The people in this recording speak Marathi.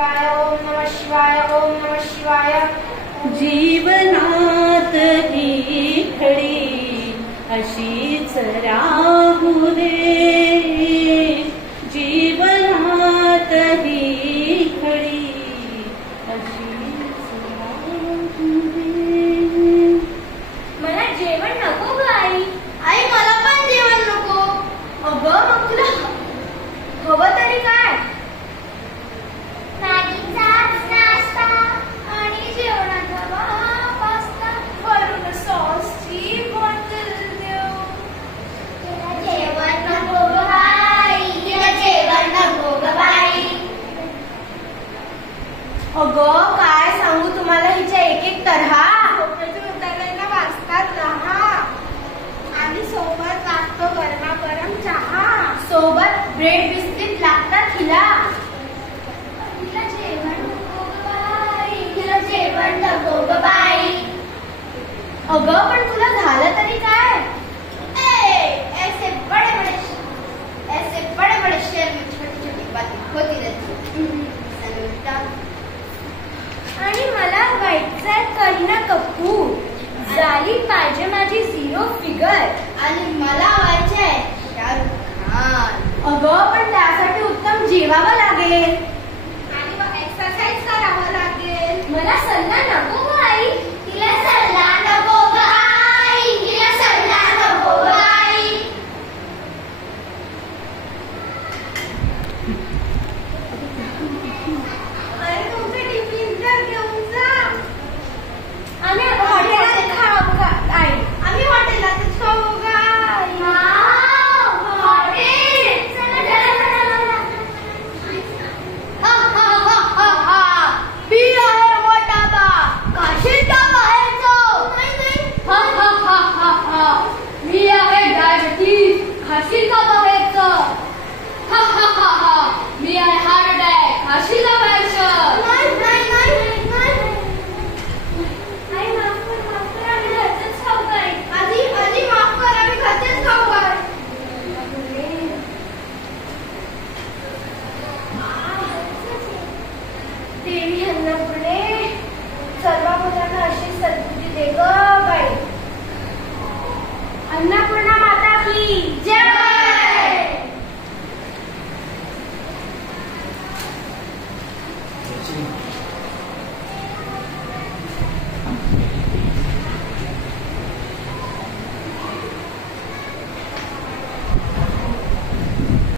शिवाय, ओम नमः शिवाय, ओम नमः शिवाय। जीवनात ही घडी अशीच राहू दे, जीवनात ही घडी अशीच राहू दे। मला जेवण नको ग आई। आई मला पण जेवण नको। अगं मग तुला हवं तरी काय? मॅगीचा नाश्ता आणि जेवणाचा पास्ता, वरून सॉसची बॉटल देऊ। तिला जेवण नको ग बाई, तिला जेवण नको ग बाई। अगं काय सांगू तुम्हाला हिच्या एक एक तऱ्हा। उतरलेला वाजतात 10 आणि सोबत लागतो गरमागरम चहा, सोबत ब्रेड बिस्किट लागतात हिला। तिला जेवण नको ग बाई, तिला जेवण नको ग बाई। अगं पण तुला झालं तरी काय? ऐसे बड़े बड़े शेर में छोटी छोटी बातें होती रहती। आणि मला व्हायचंय करीना कपूर, झाली पाहिजे माझी 0 फिगर, आणि मला व्हायचंय शाहरुख खान। अगं पण त्यासाठी उत्तम जेवावं लागेल आणि मग एक्सरसाइज करावं लागेल। मला सल्ला नको ग आई, तिला सल्ला नको ग आई, तिला सल्ला नको ग आई। अरे तुमचं टिफिन तर घेऊन जा। आम्ही हॉटेलात खाऊ का आई? आम्ही हॉटेलातच खाऊ का आई? हॉटेल चला चला चला। मी आहे मोठाबा, खाशील का बाहेरचं? मी आहे डायबिटीज, खाशील का बाहेरचं? मी आहे हार्ट अटॅक, खाशील का बाहेरचं? नाही नाही नाही नाही। आई माफ कर आम्ही घरचंच खाऊ काय? आधी माफ कर आम्ही घरचंच खाऊ काय? देवी अन्नपूर्णे सर्व मुलांना अशी सद्बुद्धी दे ग बाई। अन्नपूर्णा माता की जय। Thank you.